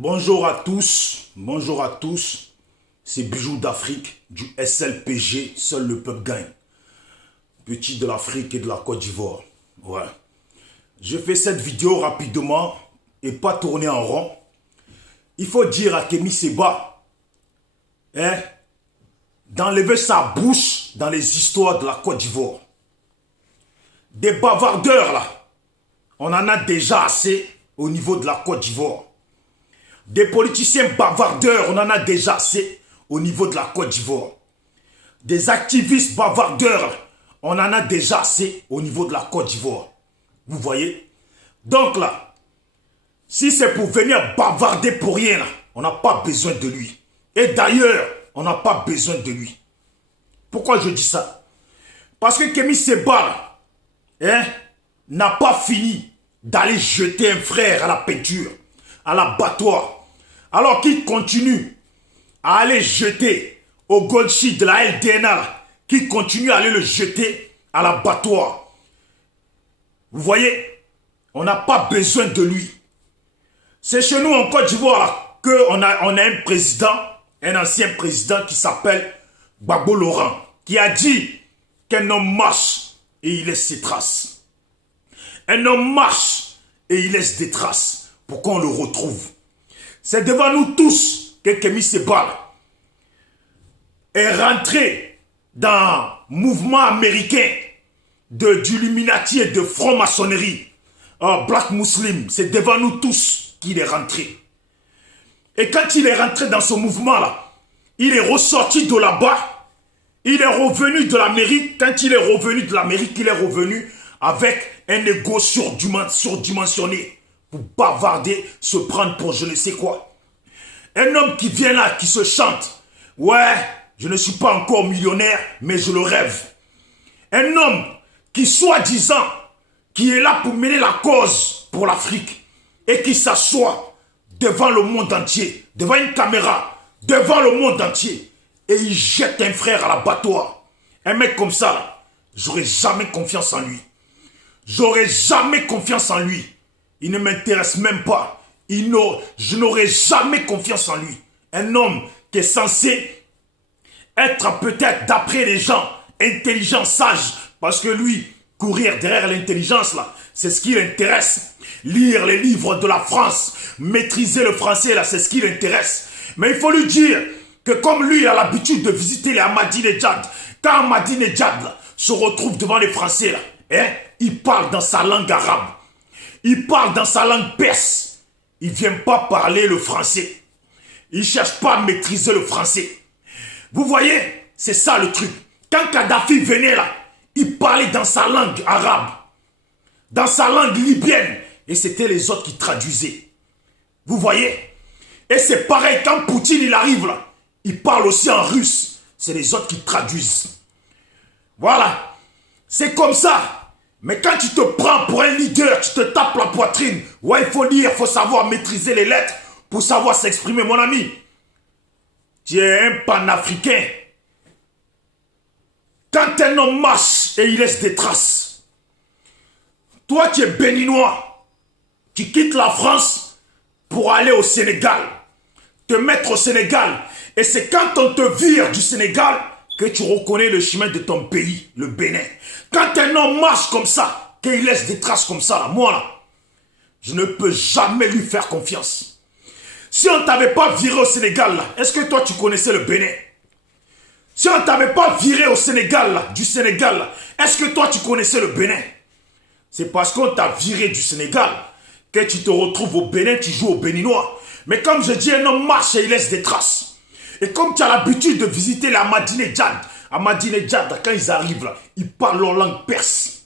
Bonjour à tous, c'est Bijoux d'Afrique du SLPG, seul le peuple gagne. Petit de l'Afrique et de la Côte d'Ivoire. Ouais. Je fais cette vidéo rapidement et pas tourner en rond. Il faut dire à Kémy Séba d'enlever sa bouche dans les histoires de la Côte d'Ivoire. Des bavardeurs là, on en a déjà assez au niveau de la Côte d'Ivoire. Des politiciens bavardeurs, on en a déjà assez au niveau de la Côte d'Ivoire. Des activistes bavardeurs, on en a déjà assez au niveau de la Côte d'Ivoire. Vous voyez? Donc là, si c'est pour venir bavarder pour rien, là, on n'a pas besoin de lui. Et d'ailleurs, on n'a pas besoin de lui. Pourquoi je dis ça? Parce que Kémy Séba n'a pas fini d'aller jeter un frère à la peinture, à l'abattoir. Alors qu'il continue à aller jeter au Goldshit de la LDNA, qui continue à aller le jeter à l'abattoir. Vous voyez, on n'a pas besoin de lui. C'est chez nous en Côte d'Ivoire qu'on a un président, un ancien président qui s'appelle Gbagbo Laurent, qui a dit qu'un homme marche et il laisse ses traces. Un homme marche et il laisse des traces pour qu'on le retrouve. C'est devant nous tous que Kémy Séba est rentré dans le mouvement américain d'Illuminati et de franc-maçonnerie. Black Muslim, c'est devant nous tous qu'il est rentré. Et quand il est rentré dans ce mouvement-là, il est ressorti de là-bas, il est revenu de l'Amérique. Quand il est revenu de l'Amérique, il est revenu avec un ego surdimensionné pour bavarder, se prendre pour je ne sais quoi. Un homme qui vient là, qui se chante. Ouais, je ne suis pas encore millionnaire, mais je le rêve. Un homme qui, soi-disant, qui est là pour mener la cause pour l'Afrique et qui s'assoit devant le monde entier, devant une caméra, devant le monde entier, et il jette un frère à l'abattoir. Un mec comme ça, j'aurais jamais confiance en lui. J'aurais jamais confiance en lui. Il ne m'intéresse même pas. Je n'aurai jamais confiance en lui. Un homme qui est censé être peut-être, d'après les gens, intelligent, sage. Parce que lui, courir derrière l'intelligence, là, c'est ce qui l'intéresse. Lire les livres de la France, maîtriser le français, là, c'est ce qui l'intéresse. Mais il faut lui dire que comme lui a l'habitude de visiter les Ahmadinejad, quand Ahmadinejad se retrouve devant les Français, là, il parle dans sa langue arabe. Il parle dans sa langue perse. Il ne vient pas parler le français. Il ne cherche pas à maîtriser le français. Vous voyez, c'est ça le truc. Quand Kadhafi venait là, il parlait dans sa langue arabe, dans sa langue libyenne. Et c'était les autres qui traduisaient. Vous voyez? Et c'est pareil, quand Poutine il arrive là, il parle aussi en russe. C'est les autres qui traduisent. Voilà. C'est comme ça. Mais quand tu te prends pour un leader, tu te tapes la poitrine. Ouais, il faut lire, il faut savoir maîtriser les lettres pour savoir s'exprimer, mon ami. Tu es un panafricain. Quand un homme marche et il laisse des traces, toi tu es béninois, tu quittes la France pour aller au Sénégal, te mettre au Sénégal. Et c'est quand on te vire du Sénégal que tu reconnais le chemin de ton pays, le Bénin. Quand un homme marche comme ça, qu'il laisse des traces comme ça, là, moi, là, je ne peux jamais lui faire confiance. Si on ne t'avait pas viré au Sénégal, là, est-ce que toi, tu connaissais le Bénin? Si on ne t'avait pas viré au Sénégal, là, du Sénégal, là, est-ce que toi, tu connaissais le Bénin? C'est parce qu'on t'a viré du Sénégal que tu te retrouves au Bénin, tu joues au Béninois. Mais comme je dis, un homme marche et il laisse des traces. Et comme tu as l'habitude de visiter les Ahmadinejad, quand ils arrivent là, ils parlent leur langue perse.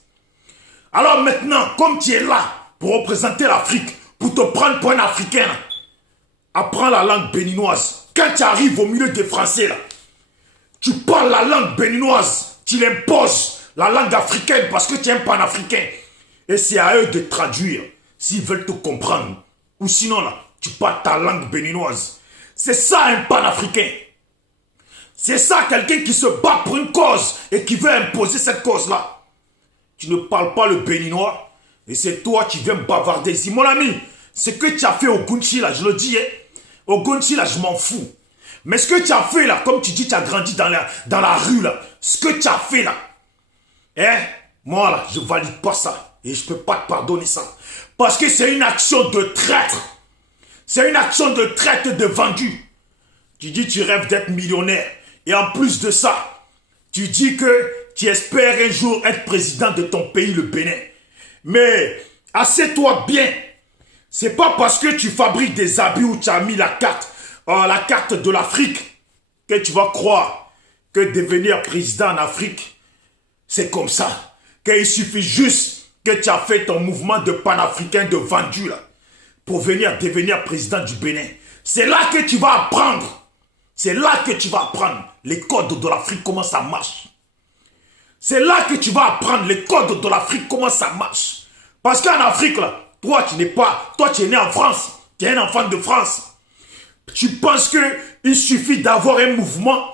Alors maintenant, comme tu es là pour représenter l'Afrique, pour te prendre pour un Africain, là, apprends la langue béninoise. Quand tu arrives au milieu des Français, là, tu parles la langue béninoise, tu l'imposes, la langue africaine, parce que tu es un panafricain. Et c'est à eux de traduire, s'ils veulent te comprendre. Ou sinon, là, tu parles ta langue béninoise. C'est ça un panafricain. C'est ça quelqu'un qui se bat pour une cause et qui veut imposer cette cause-là. Tu ne parles pas le béninois et c'est toi qui viens me bavarder ici. Mon ami, ce que tu as fait au Gounchi là, je le dis, Ogonchi, là, je m'en fous. Mais ce que tu as fait, là, comme tu dis, tu as grandi dans la rue, là. Ce que tu as fait, là. Hein? Moi, là, je valide pas ça. Et je peux pas te pardonner ça. Parce que c'est une action de traître. C'est une action de traite de vendu. Tu dis tu rêves d'être millionnaire. Et en plus de ça, tu dis que tu espères un jour être président de ton pays, le Bénin. Mais, assieds-toi bien. C'est pas parce que tu fabriques des habits où tu as mis la carte de l'Afrique que tu vas croire que devenir président en Afrique, c'est comme ça. Qu'il suffit juste que tu as fait ton mouvement de panafricain de vendu là, pour venir devenir président du Bénin. C'est là que tu vas apprendre. C'est là que tu vas apprendre les codes de l'Afrique, comment ça marche. C'est là que tu vas apprendre les codes de l'Afrique, comment ça marche. Parce qu'en Afrique, là, toi, tu es né en France. Tu es un enfant de France. Tu penses qu'il suffit d'avoir un mouvement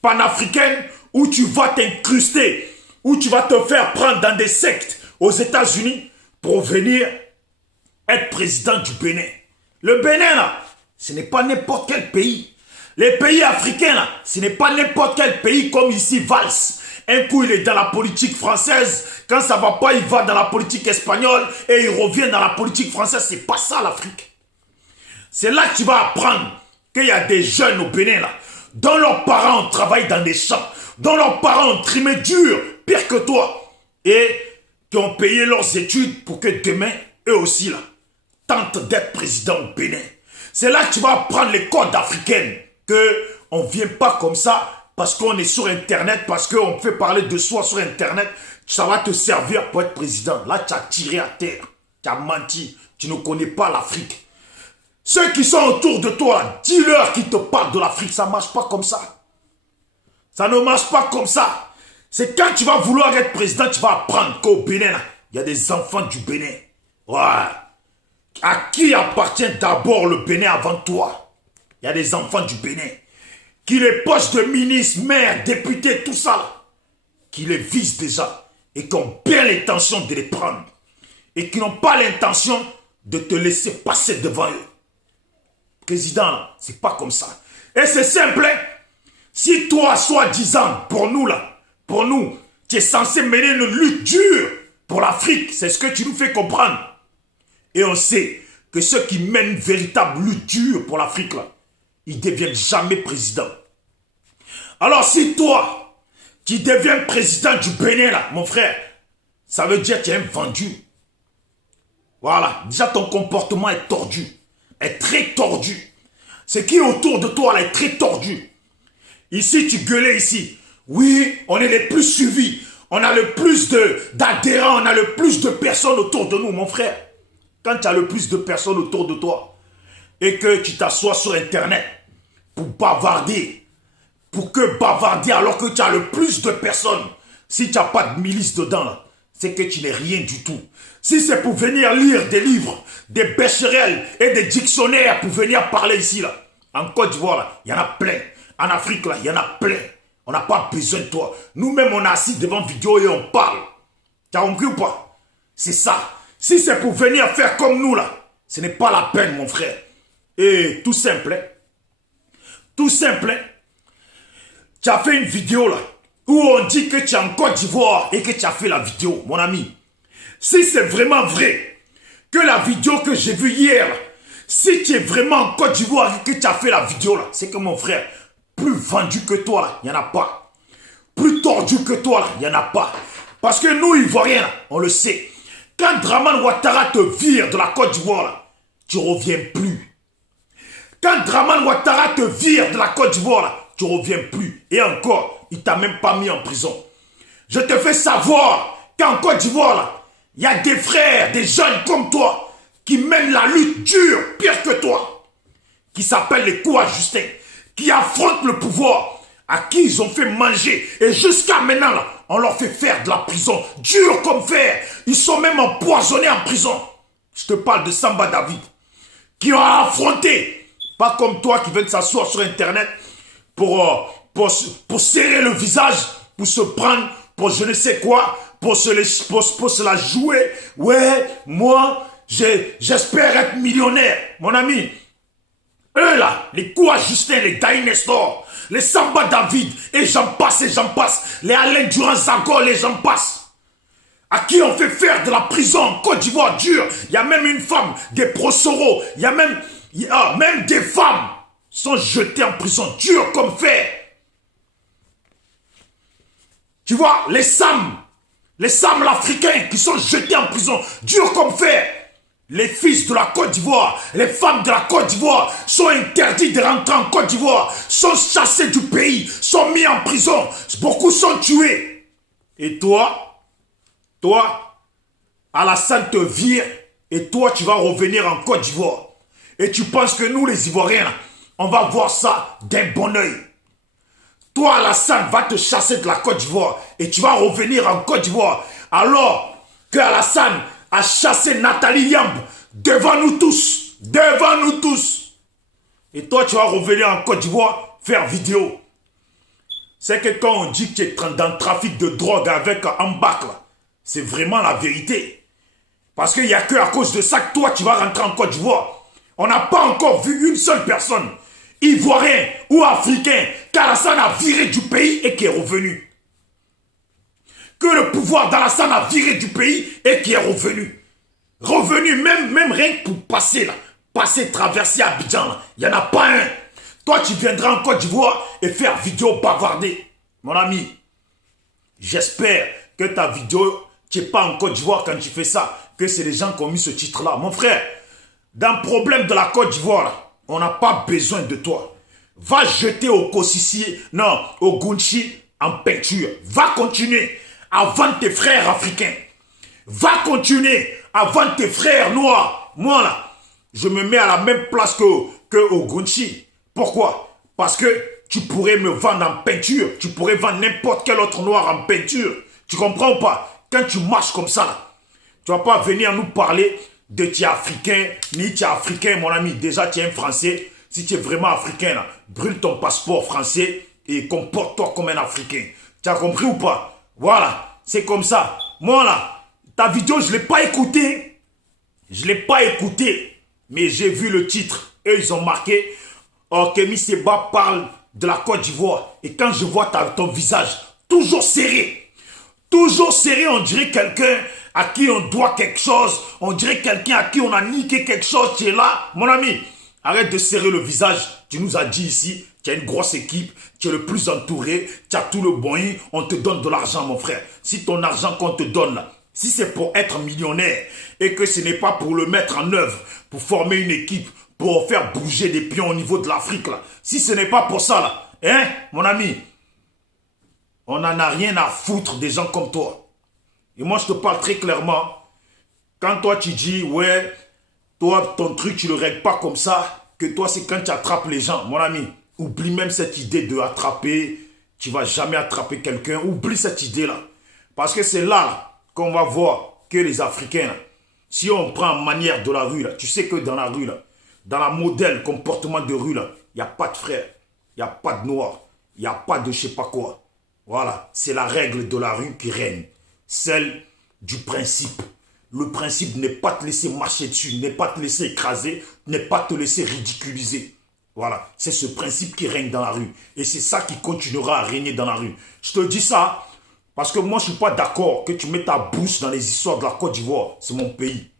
panafricain où tu vas t'incruster, où tu vas te faire prendre dans des sectes aux États-Unis pour venir être président du Bénin. Le Bénin, là, ce n'est pas n'importe quel pays. Les pays africains, là, ce n'est pas n'importe quel pays comme ici, Valls. Un coup, il est dans la politique française. Quand ça va pas, il va dans la politique espagnole et il revient dans la politique française. C'est pas ça, l'Afrique. C'est là que tu vas apprendre qu'il y a des jeunes au Bénin, là, dont leurs parents ont travaillé dans des champs, dont leurs parents ont trimé dur, pire que toi, et qui ont payé leurs études pour que demain, eux aussi, là, tentent d'être président au Bénin. C'est là que tu vas apprendre les codes africains, qu'on ne vient pas comme ça, parce qu'on est sur Internet, parce qu'on fait parler de soi sur Internet, ça va te servir pour être président. Là, tu as tiré à terre, tu as menti, tu ne connais pas l'Afrique. Ceux qui sont autour de toi, dis-leur qu'ils te parlent de l'Afrique, ça ne marche pas comme ça. Ça ne marche pas comme ça. C'est quand tu vas vouloir être président, tu vas apprendre qu'au Bénin, il y a des enfants du Bénin. Ouais. À qui appartient d'abord le Bénin avant toi? Il y a des enfants du Bénin. Qui les postes de ministres, maires, députés, tout ça, là, qui les visent déjà et qui ont bien l'intention de les prendre. Et qui n'ont pas l'intention de te laisser passer devant eux. Président, c'est pas comme ça. Et c'est simple, hein? Si toi, soi-disant, pour nous, là, pour nous, tu es censé mener une lutte dure pour l'Afrique, c'est ce que tu nous fais comprendre. Et on sait que ceux qui mènent une véritable lutte dure pour l'Afrique, là, ils ne deviennent jamais président. Alors si toi, tu deviens président du Bénin, là, mon frère, ça veut dire que tu es un vendu. Voilà, déjà ton comportement est tordu, est très tordu. Ce qui est autour de toi là est très tordu. Ici, tu gueulais ici. Oui, on est les plus suivis. On a le plus d'adhérents, on a le plus de personnes autour de nous, mon frère. Quand tu as le plus de personnes autour de toi et que tu t'assois sur Internet pour bavarder, pour que bavarder alors que tu as le plus de personnes, si tu n'as pas de milice dedans, c'est que tu n'es rien du tout. Si c'est pour venir lire des livres, des Becherel et des dictionnaires pour venir parler ici, là, en Côte d'Ivoire, il y en a plein. En Afrique, là, il y en a plein. On n'a pas besoin de toi. Nous-mêmes, on est assis devant vidéo et on parle. Tu as compris ou pas? C'est ça. Si c'est pour venir faire comme nous, là, ce n'est pas la peine, mon frère. Et tout simple, hein? Tout simple, hein? Tu as fait une vidéo, là, où on dit que tu es en Côte d'Ivoire et que tu as fait la vidéo, mon ami. Si c'est vraiment vrai que la vidéo que j'ai vue hier, là, si tu es vraiment en Côte d'Ivoire et que tu as fait la vidéo, là, c'est que mon frère, plus vendu que toi, là, il n'y en a pas. Plus tordu que toi, là, il n'y en a pas. Parce que nous, Ivoiriens, là, on le sait. Quand Dramane Ouattara te vire de la Côte d'Ivoire, là, tu ne reviens plus. Quand Dramane Ouattara te vire de la Côte d'Ivoire, là, tu ne reviens plus. Et encore, il ne t'a même pas mis en prison. Je te fais savoir qu'en Côte d'Ivoire, là, il y a des frères, des jeunes comme toi, qui mènent la lutte dure, pire que toi, qui s'appellent les coups à Justin, qui affrontent le pouvoir, à qui ils ont fait manger. Et jusqu'à maintenant, là, on leur fait faire de la prison, dur comme fer. Ils sont même empoisonnés en prison. Je te parle de Samba David, qui ont affronté, pas comme toi qui viens de s'asseoir sur Internet pour serrer le visage, pour se prendre, pour je ne sais quoi, pour se la jouer. Ouais, moi, j'espère être millionnaire. Mon ami, Eux là, les Koua Justin, les Daï Nestor, les Samba David, et j'en passe, les Alain Durand Zagol, et j'en passe. À qui on fait faire de la prison en Côte d'Ivoire dure. Il y a même une femme, des prosoro, il y a même des femmes sont jetées en prison dure comme fer. Tu vois, les Sam l'Africain qui sont jetés en prison dur comme fer. Les fils de la Côte d'Ivoire, les femmes de la Côte d'Ivoire sont interdits de rentrer en Côte d'Ivoire, sont chassés du pays, sont mis en prison. Beaucoup sont tués. Et toi, Alassane te vire et toi, tu vas revenir en Côte d'Ivoire. Et tu penses que nous, les Ivoiriens, on va voir ça d'un bon oeil. Toi, Alassane, va te chasser de la Côte d'Ivoire et tu vas revenir en Côte d'Ivoire. Alors que Alassane a chassé Nathalie Yamb devant nous tous. Et toi, tu vas revenir en Côte d'Ivoire faire vidéo. C'est que quand on dit que tu es dans le trafic de drogue avec Ambak, c'est vraiment la vérité. Parce qu'il n'y a que à cause de ça que toi, tu vas rentrer en Côte d'Ivoire. On n'a pas encore vu une seule personne, ivoirien ou africain, qu'Alassane a viré du pays et qui est revenu. Que le pouvoir d'Alassane a viré du pays et qui est revenu. Revenu, même rien que pour passer là. Passer, traverser Abidjan, il n'y en a pas un. Toi, tu viendras en Côte d'Ivoire et faire vidéo bavarder. Mon ami, j'espère que ta vidéo, tu n'es pas en Côte d'Ivoire quand tu fais ça. Que c'est les gens qui ont mis ce titre-là. Mon frère, dans le problème de la Côte d'Ivoire, on n'a pas besoin de toi. Va jeter au Kossissi, non, au Gunchi en peinture. Va continuer à vendre tes frères africains. Va continuer à vendre tes frères noirs. Moi là, je me mets à la même place que au Gunchi. Pourquoi? Parce que tu pourrais me vendre en peinture. Tu pourrais vendre n'importe quel autre noir en peinture. Tu comprends ou pas? Quand tu marches comme ça, là, tu ne vas pas venir nous parler de tu es africain, ni tu es africain, mon ami. Déjà, tu es un Français. Si tu es vraiment africain, là, brûle ton passeport français et comporte-toi comme un Africain. Tu as compris ou pas? Voilà, c'est comme ça. Moi, là, ta vidéo, je ne l'ai pas écoutée. Mais j'ai vu le titre. Eux, ils ont marqué Kémy Séba parle de la Côte d'Ivoire. Et quand je vois ton visage, toujours serré, on dirait quelqu'un à qui on doit quelque chose, on dirait quelqu'un à qui on a niqué quelque chose, tu es là. Mon ami, arrête de serrer le visage. Tu nous as dit ici, tu as une grosse équipe, tu es le plus entouré, tu as tout le moyen, on te donne de l'argent, mon frère. Si ton argent qu'on te donne là, si c'est pour être millionnaire et que ce n'est pas pour le mettre en œuvre, pour former une équipe, pour faire bouger des pions au niveau de l'Afrique là, si ce n'est pas pour ça là, hein, mon ami, on n'en a rien à foutre des gens comme toi. Et moi, je te parle très clairement. Quand toi, tu dis, ouais, toi, ton truc, tu ne le règles pas comme ça, que toi, c'est quand tu attrapes les gens. Mon ami, oublie même cette idée de attraper. Tu ne vas jamais attraper quelqu'un. Oublie cette idée-là. Parce que c'est là qu'on va voir que les Africains, là, si on prend en manière de la rue, là, tu sais que dans la rue, là, dans la modèle comportement de rue, il n'y a pas de frère, il n'y a pas de noir, il n'y a pas de je sais pas quoi. Voilà, c'est la règle de la rue qui règne. Celle du principe. Le principe n'est pas te laisser marcher dessus, n'est pas te laisser écraser, n'est pas te laisser ridiculiser. Voilà, c'est ce principe qui règne dans la rue. Et c'est ça qui continuera à régner dans la rue. Je te dis ça parce que moi, je ne suis pas d'accord que tu mets ta bouche dans les histoires de la Côte d'Ivoire. C'est mon pays.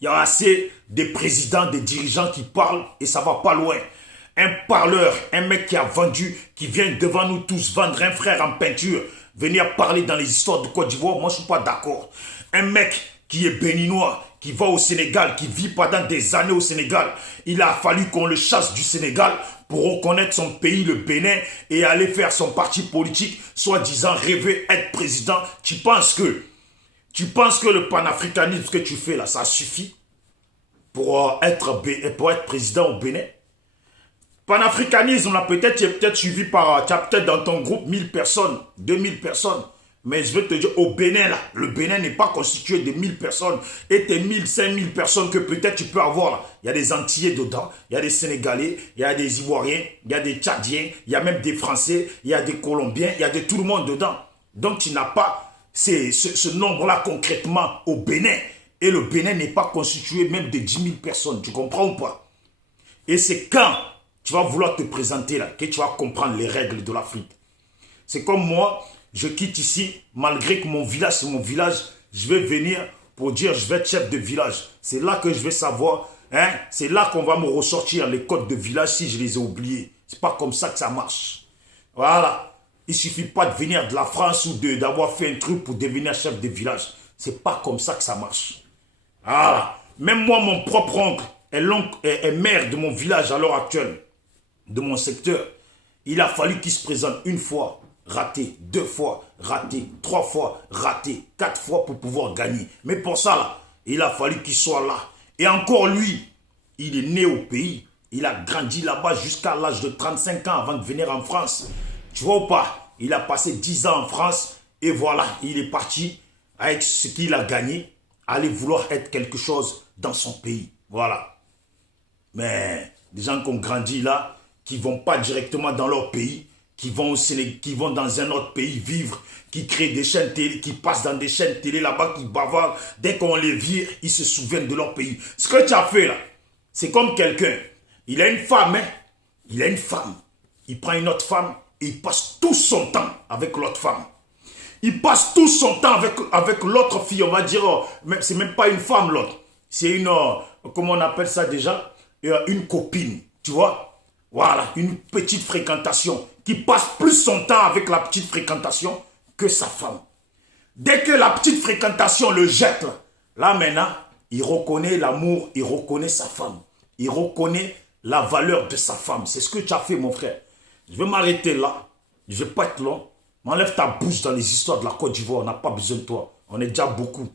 Il y a assez de présidents, des dirigeants qui parlent et ça ne va pas loin. Un parleur, un mec qui a vendu, qui vient devant nous tous vendre un frère en peinture, venir parler dans les histoires de Côte d'Ivoire, moi je ne suis pas d'accord. Un mec qui est béninois, qui va au Sénégal, qui vit pendant des années au Sénégal, il a fallu qu'on le chasse du Sénégal pour reconnaître son pays, le Bénin, et aller faire son parti politique, soi-disant rêver être président. Tu penses que le panafricanisme que tu fais là, ça suffit pour être président au Bénin? Panafricanisme, là, peut-être, tu es peut-être suivi par, tu as peut-être dans ton groupe 1000 personnes, 2000 personnes. Mais je vais te dire, au Bénin, là, le Bénin n'est pas constitué de 1000 personnes. Et tes 1000, 5000 personnes que peut-être tu peux avoir, là, il y a des Antillais dedans, il y a des Sénégalais, il y a des Ivoiriens, il y a des Tchadiens, il y a même des Français, il y a des Colombiens, il y a de tout le monde dedans. Donc, tu n'as pas ce nombre-là concrètement au Bénin. Et le Bénin n'est pas constitué même de 10 000 personnes. Tu comprends ou pas? Et c'est quand tu vas vouloir te présenter là que tu vas comprendre les règles de l'Afrique. C'est comme moi, je quitte ici, malgré que mon village, c'est mon village, je vais venir pour dire je vais être chef de village. C'est là que je vais savoir, hein, c'est là qu'on va me ressortir les codes de village si je les ai oubliés. C'est pas comme ça que ça marche. Voilà. Il suffit pas de venir de la France ou d'avoir fait un truc pour devenir chef de village. C'est pas comme ça que ça marche. Voilà. Même moi, mon propre oncle est maire de mon village à l'heure actuelle, de mon secteur. Il a fallu qu'il se présente une fois, raté, 2 fois, raté, 3 fois, raté, 4 fois pour pouvoir gagner. Mais pour ça, là, il a fallu qu'il soit là. Et encore lui, il est né au pays. Il a grandi là-bas jusqu'à l'âge de 35 ans avant de venir en France. Tu vois ou pas? Il a passé 10 ans en France et voilà, il est parti avec ce qu'il a gagné, aller vouloir être quelque chose dans son pays. Voilà. Mais des gens qui ont grandi là, qui ne vont pas directement dans leur pays, qui vont dans un autre pays vivre, qui créent des chaînes télé, qui passent dans des chaînes télé là-bas, qui bavardent, dès qu'on les vire, ils se souviennent de leur pays. Ce que tu as fait là, c'est comme quelqu'un, il a une femme, hein? Il a une femme, il prend une autre femme, et il passe tout son temps avec l'autre femme. Il passe tout son temps avec l'autre fille, on va dire, c'est même pas une femme l'autre. C'est une, comment on appelle ça déjà? Une copine, tu vois? Voilà, une petite fréquentation qui passe plus son temps avec la petite fréquentation que sa femme. Dès que la petite fréquentation le jette, là maintenant, il reconnaît l'amour, il reconnaît sa femme. Il reconnaît la valeur de sa femme. C'est ce que tu as fait, mon frère. Je vais m'arrêter là. Je ne vais pas être long. M'enlève ta bouche dans les histoires de la Côte d'Ivoire. On n'a pas besoin de toi. On est déjà beaucoup.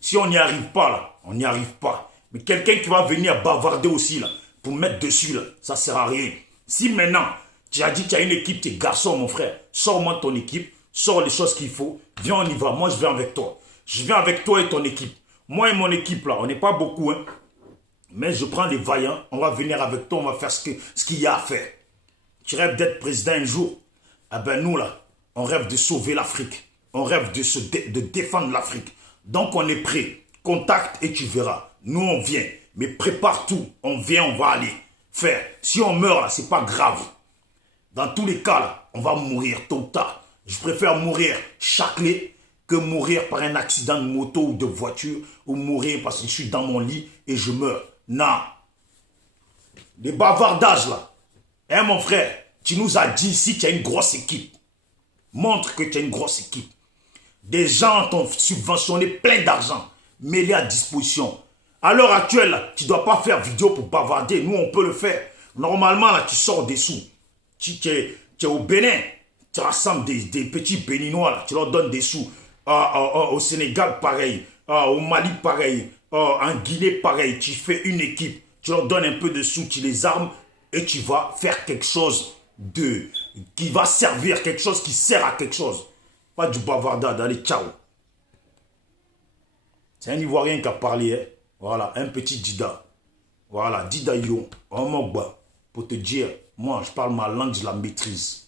Si on n'y arrive pas, là, on n'y arrive pas. Mais quelqu'un qui va venir bavarder aussi, là, pour mettre dessus, là, ça ne sert à rien. Si maintenant, tu as dit que tu as une équipe, tu es garçon, mon frère, sors-moi ton équipe, sors les choses qu'il faut, viens, on y va. Moi, je viens avec toi. Je viens avec toi et ton équipe. Moi et mon équipe, là, on n'est pas beaucoup, hein. Mais je prends les vaillants, on va venir avec toi, on va faire ce qu'il y a à faire. Tu rêves d'être président un jour? Eh ben nous là, on rêve de sauver l'Afrique. On rêve de défendre l'Afrique. Donc on est prêt. Contacte et tu verras. Nous on vient. Mais prépare tout. On vient, on va aller faire. Si on meurt là, c'est pas grave. Dans tous les cas là, on va mourir tôt ou tard. Je préfère mourir chaclé que mourir par un accident de moto ou de voiture ou mourir parce que je suis dans mon lit et je meurs. Non. Des bavardages là. Hein, mon frère, tu nous as dit si tu as une grosse équipe. Montre que tu as une grosse équipe. Des gens t'ont subventionné plein d'argent. Mets-les à disposition. À l'heure actuelle, là, tu ne dois pas faire vidéo pour bavarder. Nous, on peut le faire. Normalement, là, tu sors des sous. Tu es au Bénin. Tu rassembles des petits Béninois. Là, tu leur donnes des sous. Au Sénégal, pareil. Au Mali, pareil. En Guinée, pareil. Tu fais une équipe. Tu leur donnes un peu de sous. Tu les armes. Et tu vas faire quelque chose qui va servir, quelque chose qui sert à quelque chose. Pas du bavardage, allez, ciao. C'est un Ivoirien qui a parlé, hein? Voilà, un petit Dida. Voilà, Dida Yo, pour te dire, moi je parle ma langue, je la maîtrise.